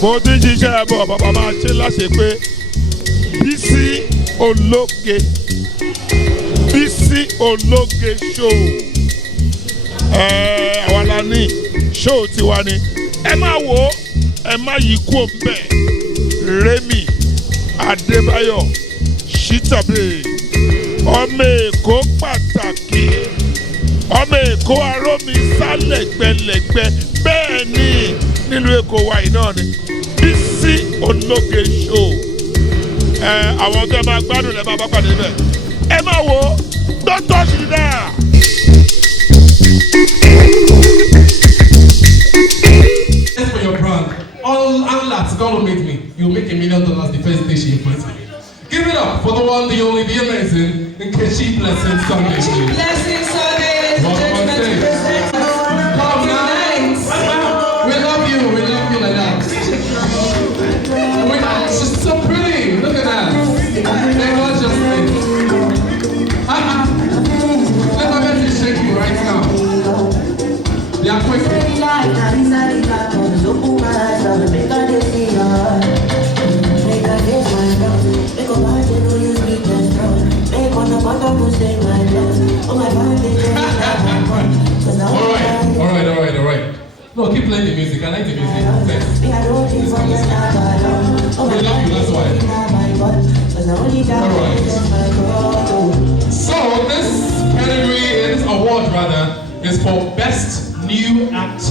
Bó ti ń ṣiṣẹ́ bọ̀ bàbá máa ṣe láṣẹ pé Bisi ológe Bisi ológe show àwa la ní show tiwa ni ẹ má wò ó ẹ má yí kú òǹbẹ Remi Adébáyọ̀ Shitabe ọmọ Èkó pàtàkì ọmọ Èkó arómi sálẹ̀gbẹ̀lẹ̀gbẹ̀ bẹ́ẹ̀ ni nílùú Èkó wa yìí náà ni Bisi ológe show àwọn tó ẹ máa gbádùn ẹ máa bá pàdé bẹ́ẹ̀ ẹ má wò ó don't touch me there. Thanks for your brand. All outlets gonna meet me. You'll make $1 million the first day she invites me. Give it up for the one, the only, the amazing Nkechi Blessing Sunday. Blessing Sunday, welcome on stage. Come now. We love you like that. She's so pretty. Look at that. They're gorgeous. Let my baby shake you right now. They are quick. All right. No, keep playing the music. I like the music. Thanks. We love you, that's why. All right. So this category, this award rather, is for Best New Act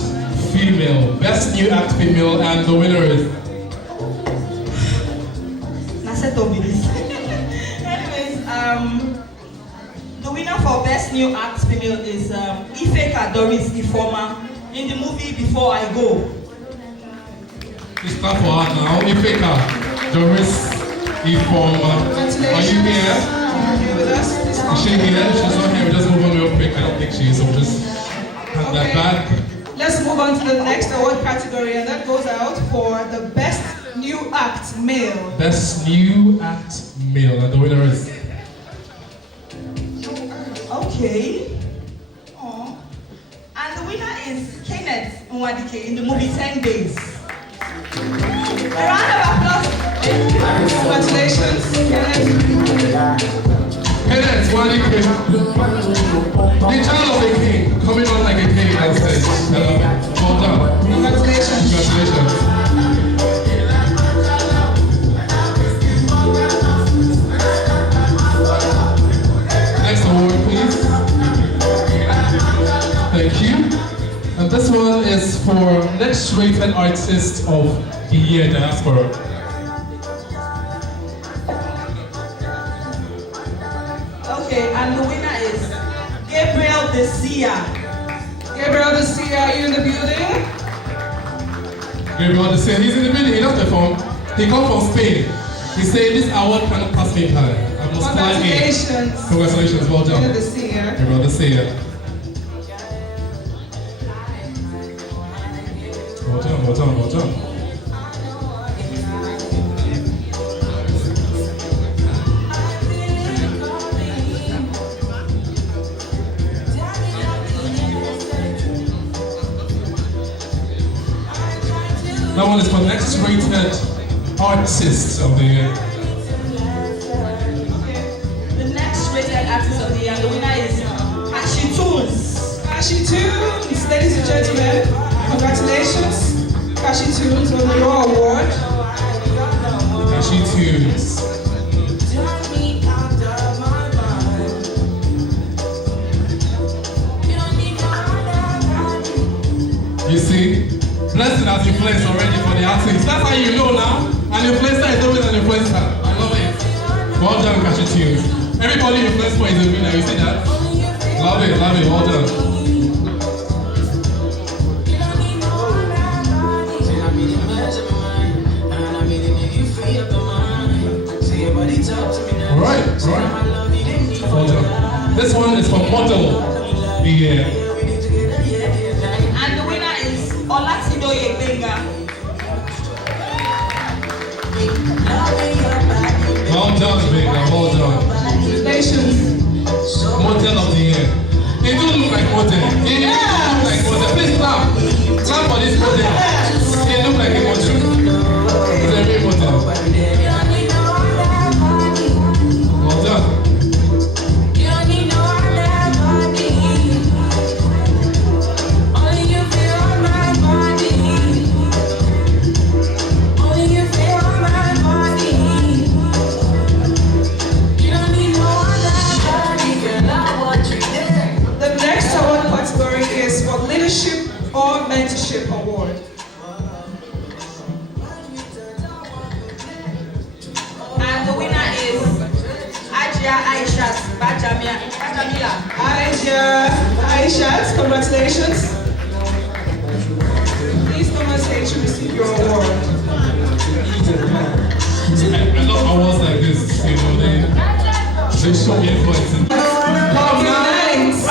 Female. Best New Act Female, and the winner is. Anyways, the winner for Best New Act Female is Ifeka Doris Ifoma in the movie Before I Go. It's time for her now. Ifeka Doris Ifoma. Are you here? Are you with us? Is she here? She's not here. We just move on real quick. I don't think she is. So we'll just hand that back. Let's move on to the next award category, and that goes out for the Best New Act Male. Best New Act Male, and the winner is. Okay. Aww. And the winner is Kenneth Nwadike in the movie 10 Days. A round of applause. Congratulations, Kenneth. Kenneth Nwadike, the child of a king, coming on like a king on stage. Well done. Congratulations. Congratulations. Next award, please. Thank you. And this one is for Next Rated Artist of the Year Diaspora. Okay, and the winner is Gabriel Desia. Gabriel Desia, are you in the building? Gabriel Desia, he's in the building, he does perform. He comes from Spain. He said, this award cannot pass me by. I must fly in. Congratulations. Congratulations, well done. Gabriel Desia. Gabriel Desia. Well done. That one is for Next Rated Artist of the Year. The Next Rated Artist of the Year, and the winner is Kashi Tunes. Kashi Tunes, ladies and gentlemen, congratulations. Kashi Tunes on the Raw Award. Kashi Tunes. You see, blessing has influence already for the artist. That's how you know now. An influencer is always an influencer. I love it. Well done, Kashi Tunes. Everybody influenced for is a winner. You see that? Love it. Well done. All right. Well done. This one is for Model the Year. And the winner is Olatidoye Benga. Well done, Benga. Well done. Congratulations. Model of the Year. They do look like model. They do look like model. Please clap. Clap for this model. They look like a model. Mentorship Award. And the winner is Ajia Aishat Bajamila. Ajia Aishat, congratulations. Please come on stage to receive your award. I love awards like this, you know, they show me influence. Come Nice.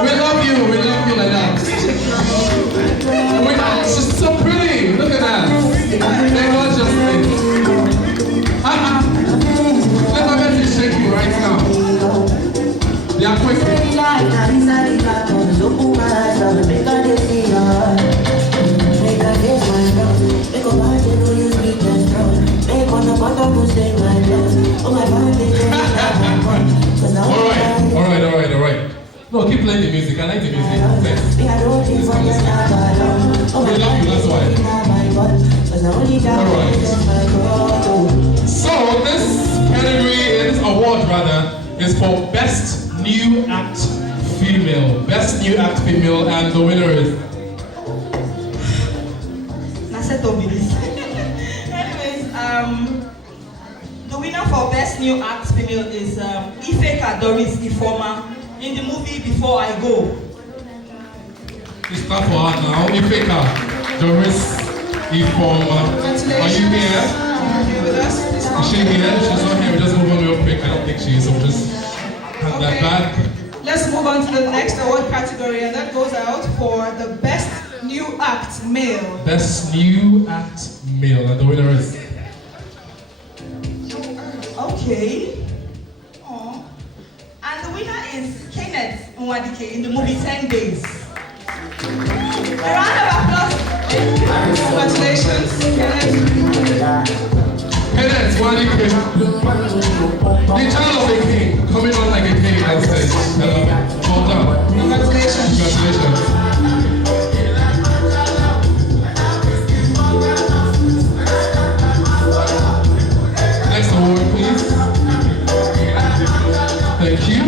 we love you like that. She's so pretty, look at that. They're gorgeous. Let my message shake you right now. They are quick. Alright. No, keep playing the music. I like the music. Thanks. We love you, that's why. Alright. So this category, this award rather, is for Best New Act Female. Best New Act Female, and the winner is Anyways, the winner for Best New Act Female is Ifeka Doris Ifoma in the movie Before I Go. It's time for her now. Ifeka Doris Ifoma. Are you here? Here with us. Is she here? She's not here. We just move on real quick. I don't think she is, so we'll just hand that back. Let's move on to the next award category, and that goes out for the Best New Act Male. Best New Act Male, and the winner is Okay. Aww. And the winner is Kenneth Nwadike in the movie 10 Days. A round of applause. Congratulations, Kenneth Nwadike, the child of a king, coming on like a king on stage. Well done. Congratulations. Congratulations. Next award, please. Thank you.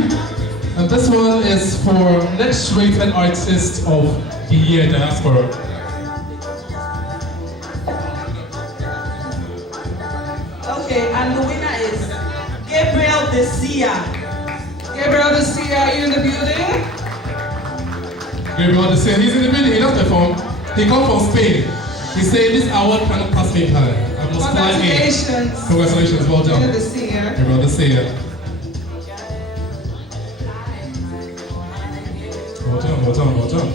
And this one is for Next Rated Artist of the Year Diaspora. Okay, and the winner is Gabriel Desia. Gabriel Bisi, are you in the building? Gabriel Desia, he's in the building, he does perform. He comes from Spain. He said this award cannot pass me by. I must fly in. Congratulations. Congratulations, well done. Gabriel Bisi. Gabriel Desia. Well done.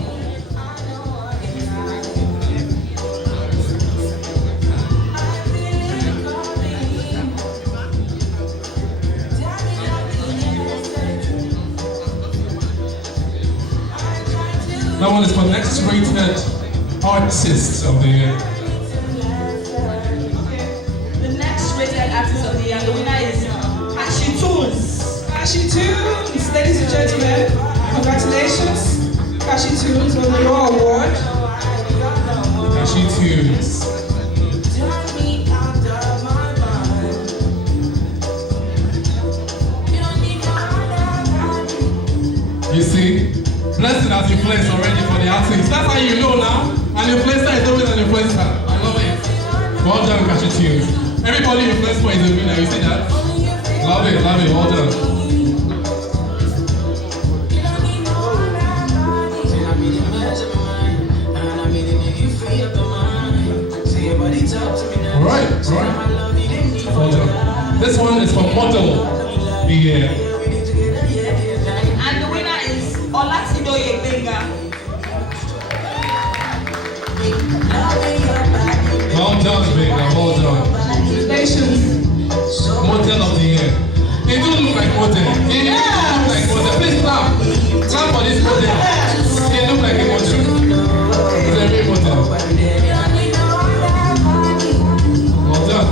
That one is for Next Rated Artist of the Year. The next rated artist of the year, and the winner is Kashi Tunes. Kashi Tunes, ladies and gentlemen, congratulations. Kashi Tunes won your award. Kashi Tunes. You see, blessing has been placed already for the artists. That's how you know now. An influencer is always an influencer. I love it. Well done, Kashi Tunes. Everybody influenced for is a winner. You see that? Love it. Well done. Alright. Well done. This one is for Model the Year. And the winner is Olatidoye Benga. Well done, Benga. Well done. Congratulations. Model of the Year. It don't look like model. It don't look like model. Please clap. Clap for this model. It look like a model. It's a real model. Well done.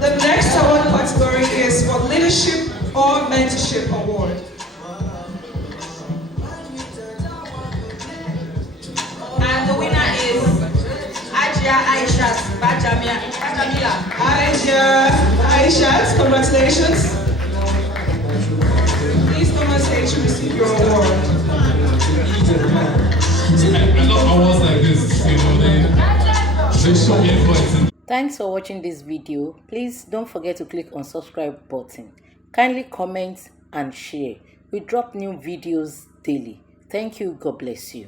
The next award category is for Leadership or Mentorship Award. Aishat, congratulations. Please come on stage to receive your award. I love awards like this, you know, they show influence. Thanks for watching this video. Please don't forget to click on subscribe button. Kindly comment and share. We drop new videos daily. Thank you. God bless you.